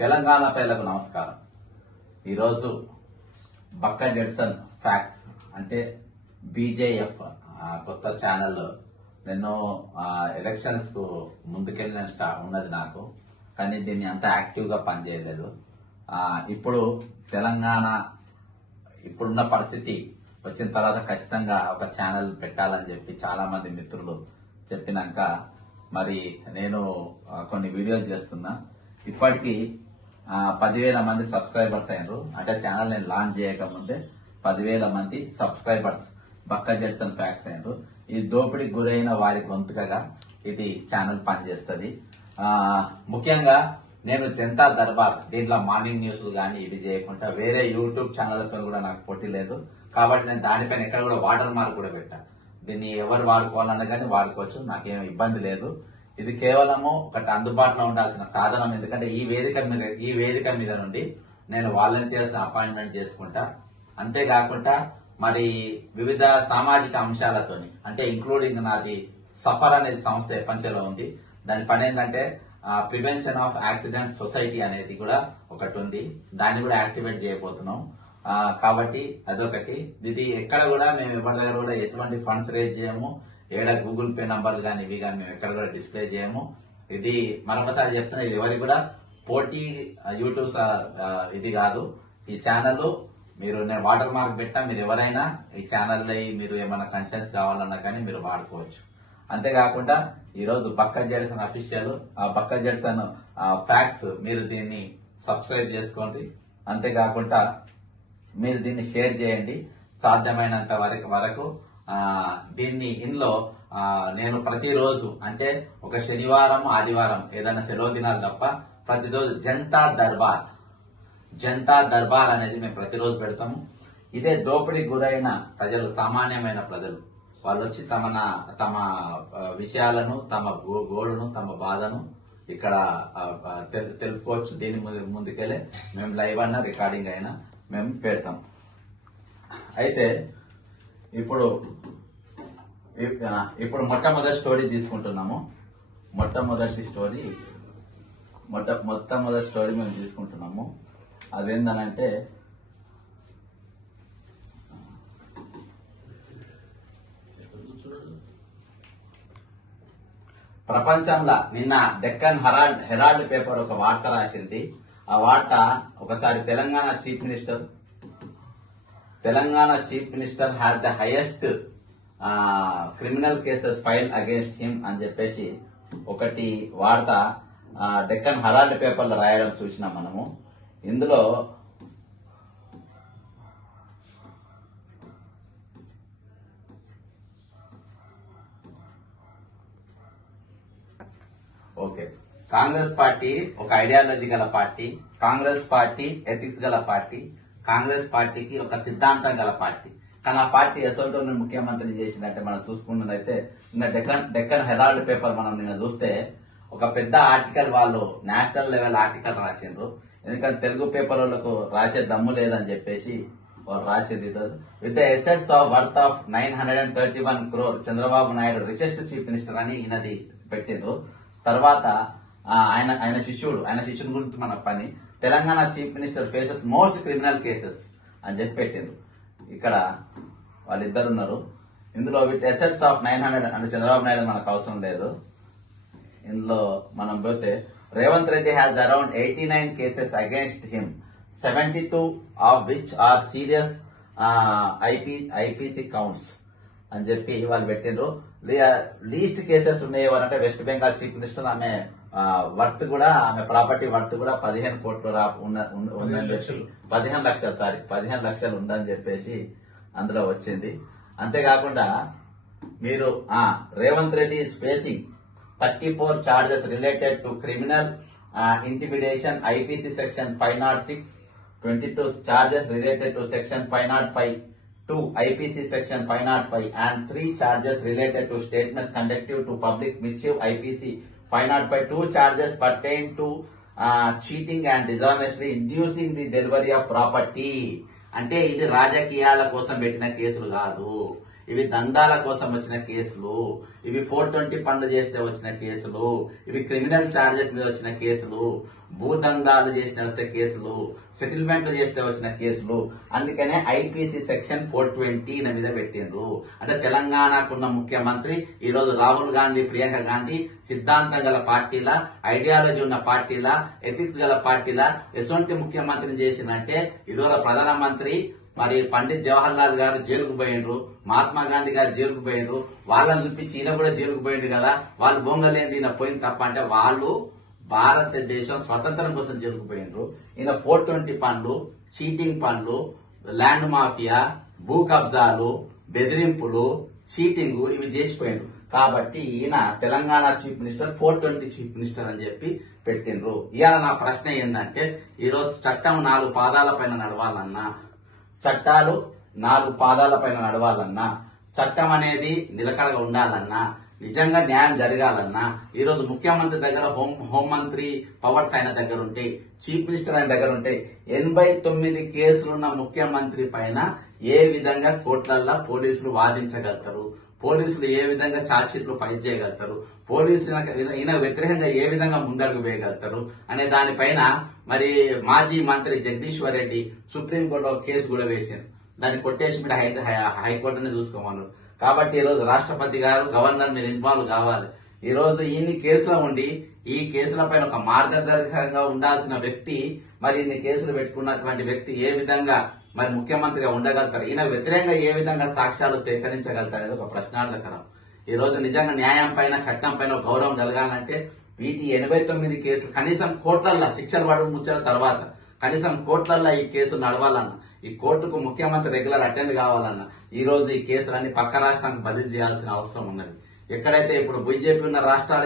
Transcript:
తెలంగాణ ప్రజలకు నమస్కారం. ఈరోజు బక్క జెడ్సన్ ఫ్యాక్ట్స్ అంటే బీజేఎఫ్ కొత్త ఛానల్ నేను ఎలక్షన్స్ కు ముందుకెళ్ళిన ఉన్నది నాకు, కానీ దీన్ని అంత యాక్టివ్ గా పనిచేయలేదు. ఇప్పుడు తెలంగాణ ఇప్పుడున్న పరిస్థితి వచ్చిన తర్వాత ఖచ్చితంగా ఒక ఛానల్ పెట్టాలని చెప్పి చాలా మంది మిత్రులు చెప్పినాక మరి నేను కొన్ని వీడియోలు చేస్తున్నా. ఇప్పటికీ 10,000 మంది సబ్స్క్రైబర్స్ అయినారు. అంటే ఛానల్ నేను లాంచ్ చేయకముందే 10,000 మంది సబ్స్క్రైబర్స్ బక్క జెడ్సన్ ఫ్యాక్ట్స్ అయినారు. ఈ దోపిడీకి గురైన వారి గొంతుకగా ఇది ఛానల్ పనిచేస్తుంది. ముఖ్యంగా నేను జనతా దర్బార్ దీంట్లో మార్నింగ్ న్యూస్లు కానీ ఇవి చేయకుండా వేరే యూట్యూబ్ ఛానళ్లతో కూడా నాకు పోటీ లేదు. కాబట్టి నేను దానిపైన ఎక్కడ కూడా వాటర్ మార్క్ కూడా పెట్టా. దీన్ని ఎవరు వాడుకోవాలన్నా కానీ వాడుకోవచ్చు, నాకేం ఇబ్బంది లేదు. ఇది కేవలము ఒకటి అందుబాటులో ఉండాల్సిన సాధనం. ఎందుకంటే ఈ వేదిక మీద నుండి నేను వాలంటీర్స్ అపాయింట్మెంట్ చేసుకుంటా. అంతేకాకుండా మరి వివిధ సామాజిక అంశాలతోని అంటే ఇంక్లూడింగ్ నాది సఫర్ అనేది సంస్థ ఎప్పంచలో ఉంది. దాని పని ఏంటంటే ప్రివెన్షన్ ఆఫ్ యాక్సిడెంట్స్ సొసైటీ అనేది కూడా ఒకటి ఉంది. దాన్ని కూడా యాక్టివేట్ చేయబోతున్నాం. కాబట్టి అదొకటి. ఇది ఎక్కడ కూడా మేము ఎవరి దగ్గర కూడా ఎటువంటి ఫండ్స్ రేజ్ చేయము. ఏడా గూగుల్ పే నంబర్లు కానీ ఇవి కానీ మేము ఎక్కడ కూడా డిస్ప్లే చేయము. ఇది మరొకసారి చెప్తున్నా, ఇది ఎవరికి కూడా పోటీ యూట్యూబ్ ఇది కాదు. ఈ ఛానల్ మీరు నేను వాటర్ మార్క్ పెట్టా, మీరు ఎవరైనా ఈ ఛానల్లో మీరు ఏమైనా కంటెంట్స్ కావాలన్నా కానీ మీరు వాడుకోవచ్చు. అంతేకాకుండా ఈరోజు బక్క జెడ్సన్ అఫీషియల్ బక్క జెడ్సన్ ఫ్యాక్ట్స్ మీరు దీన్ని సబ్స్క్రైబ్ చేసుకోండి. అంతేకాకుండా మీరు దీన్ని షేర్ చేయండి సాధ్యమైనంత వరకు. దీన్ని ఇందులో నేను ప్రతిరోజు అంటే ఒక శనివారం ఆదివారం ఏదైనా సెలవు దినాలు తప్ప ప్రతిరోజు జనతా దర్బార్ అనేది మేము ప్రతిరోజు పెడతాము. ఇదే దోపిడీ గురైన ప్రజలు, సామాన్యమైన ప్రజలు వాళ్ళు వచ్చి తమ విషయాలను, తమ గోడును, తమ బాధను ఇక్కడ తెలుపుకోవచ్చు. దీని ముందుకెళ్ళే మేము లైవ్ అయినా రికార్డింగ్ అయినా మేము పెడతాం. అయితే ఇప్పుడు మొట్టమొదటి స్టోరీ తీసుకుంటున్నాము. మొట్టమొదటి స్టోరీ మేము తీసుకుంటున్నాము. అదేందనంటే ప్రపంచంలో నిన్న డెక్కన్ హెరాల్డ్ పేపర్ ఒక వార్త రాసింది. ఆ వార్త ఒకసారి Telangana chief minister has the highest criminal cases file against him అని చెప్పేసి ఒకటి వార్త డెక్కన్ హెరాల్డ్ పేపర్ లో రాయడం చూసినాం మనము. ఇందులో ఓకే, కాంగ్రెస్ పార్టీ ఒక ఐడియాలజీ గల పార్టీ, కాంగ్రెస్ పార్టీ ఎథిక్స్ గల పార్టీ, కాంగ్రెస్ పార్టీకి ఒక సిద్ధాంతం గల పార్టీ. కానీ ఆ పార్టీ ఎసోటోని ముఖ్యమంత్రి చేసిందంటే మనం చూసుకున్నదైతే నిన్న డెక్కన్ హెరాల్డ్ పేపర్ మనం నిన్న చూస్తే ఒక పెద్ద ఆర్టికల్ వాళ్ళు నేషనల్ లెవెల్ ఆర్టికల్ రాసిండ్రు. ఎందుకంటే తెలుగు పేపర్ వాళ్ళకు రాసే దమ్ము లేదని చెప్పేసి వాళ్ళు రాసింది. With the assets of worth of 931 crore Chandrababu Naidu richest chief minister అని ఈయనది పెట్టిండ్రు. తర్వాత ఆయన శిష్యుని గురించి మన పని Telangana chief minister faces most criminal cases అని చెప్పి పెట్టిండ్రు. ఇక్కడ వాళ్ళిద్దరు ఉన్నారు. ఇందులో విత్ ఎసెట్స్ ఆఫ్ 900 అంటే చంద్రబాబు నాయుడు మనకు అవసరం లేదు. ఇందులో మనం పోతే Revanth Reddy has around 89 cases against him, 72 of which are serious IPC counts అని చెప్పి వాళ్ళు పెట్టిండ్రు. లీస్ట్ కేసెస్ ఉన్నాయి ఎవరంటే వెస్ట్ బెంగాల్ చీఫ్ మినిస్టర్. ఆమె వర్త్ కూడా, ఆమె ప్రాపర్టీ వర్త్ కూడా 15 కోట్లు ఉందని చెప్పి 15 లక్షలు ఉందని చెప్పేసి అందులో వచ్చింది. అంతేకాకుండా మీరు Revanth Reddy is facing 34 charges related to criminal intimidation IPC section 506, 22 charges related to section 505, 2 IPC section 505 and 3 charges related to statements conducive to public mischief IPC 505, 2 charges pertain to cheating and dishonestly inducing the delivery of property. అంటే ఇది రాజకీయాల కోసం పెట్టిన కేసులు కాదు. ఇవి దందాల కోసం వచ్చిన కేసులు, ఇవి 420 పనులు చేస్తే వచ్చిన కేసులు, ఇవి క్రిమినల్ చార్జెస్ మీద వచ్చిన కేసులు, భూదందాలు చేసిన వస్తే కేసులు, సెటిల్మెంట్లు చేస్తే వచ్చిన కేసులు. అందుకనే ఐపీసీ సెక్షన్ 420 మీద పెట్టిండ్రు. అంటే తెలంగాణకున్న ముఖ్యమంత్రి ఈ రోజు రాహుల్ గాంధీ, ప్రియాంక గాంధీ సిద్ధాంతం గల పార్టీల, ఐడియాలజీ ఉన్న పార్టీల, ఎథిక్స్ గల పార్టీల ఎటువంటి ముఖ్యమంత్రిని చేసిందంటే ఇదొక ప్రధానమంత్రి మరి పండిత్ జవహర్ లాల్ గారు జైలుకు పోయిండ్రు, మహాత్మా గాంధీ గారు జైలుకు పోయిండ్రు, వాళ్ళని చూపించి ఈయన కూడా జైలుకు పోయిండు కదా, వాళ్ళు బొంగలేంది ఈయన పోయింది తప్ప అంటే వాళ్ళు భారతదేశం స్వతంత్రం కోసం జైలుకు పోయిండ్రు. ఈయన 420 పనులు, చీటింగ్ పనులు, ల్యాండ్ మాఫియా, భూ కబ్జాలు, బెదిరింపులు, చీటింగ్ ఇవి చేసిపోయిండ్రు. కాబట్టి ఈయన Telangana chief minister 420 chief minister అని చెప్పి పెట్టిండ్రు. ఇవాళ నా ప్రశ్న ఏంటంటే ఈరోజు చట్టం 4 పాదాల పైన నడవాలన్నా, చట్టాలు 4 పాదాల పైన నడవాలన్నా, చట్టం అనేది నిలకడగా ఉండాలన్నా, నిజంగా న్యాయం జరగాలన్నా ఈ రోజు ముఖ్యమంత్రి దగ్గర హోంమంత్రి పవర్స్ ఆయన దగ్గర ఉంటాయి, చీఫ్ మినిస్టర్ ఆయన దగ్గర ఉంటాయి. 89 కేసులున్న ముఖ్యమంత్రి పైన ఏ విధంగా కోర్టులల్లో పోలీసులు వాదించగలుగుతారు, పోలీసులు ఏ విధంగా ఛార్జ్ షీట్లు ఫైల్ చేయగలుగుతారు, పోలీసులు ఈయన వ్యతిరేకంగా ఏ విధంగా ముందడుగు వేయగలుగుతారు అనే దానిపైన మరి మాజీ మంత్రి జగదీశ్వర్ రెడ్డి సుప్రీంకోర్టులో కేసు కూడా వేశారు. దాన్ని కొట్టేసి మీరు హైకోర్టునే చూసుకోమన్నారు. కాబట్టి ఈ రోజు రాష్ట్రపతి గారు, గవర్నర్ మీరు ఇన్వాల్వ్ కావాలి. ఈ రోజు ఇన్ని కేసులో ఉండి ఈ కేసుల పైన ఒక మార్గదర్శకంగా ఉండాల్సిన వ్యక్తి, మరి ఇన్ని కేసులు పెట్టుకున్నటువంటి వ్యక్తి ఏ విధంగా మరి ముఖ్యమంత్రిగా ఉండగలుగుతారు, ఈయన వ్యతిరేకంగా ఏ విధంగా సాక్ష్యాలు సేకరించగలుగుతారు అనేది ఒక ప్రశ్నార్థకరం. ఈ రోజు నిజంగా న్యాయం పైన, చట్టం పైన గౌరవం కలగాలంటే వీటి 89 కేసులు కనీసం కోర్టులల్లో శిక్షలు పడడం ముచ్చట తర్వాత కనీసం కోర్టులల్లో ఈ కేసులు నడవాలన్నా, ఈ కోర్టుకు ముఖ్యమంత్రి రెగ్యులర్ అటెండ్ కావాలన్నా ఈ రోజు ఈ కేసులన్నీ పక్క రాష్ట్రానికి బదిలీ చేయాల్సిన అవసరం ఉన్నది. ఎక్కడైతే ఇప్పుడు బీజేపీ ఉన్న రాష్ట్రాలు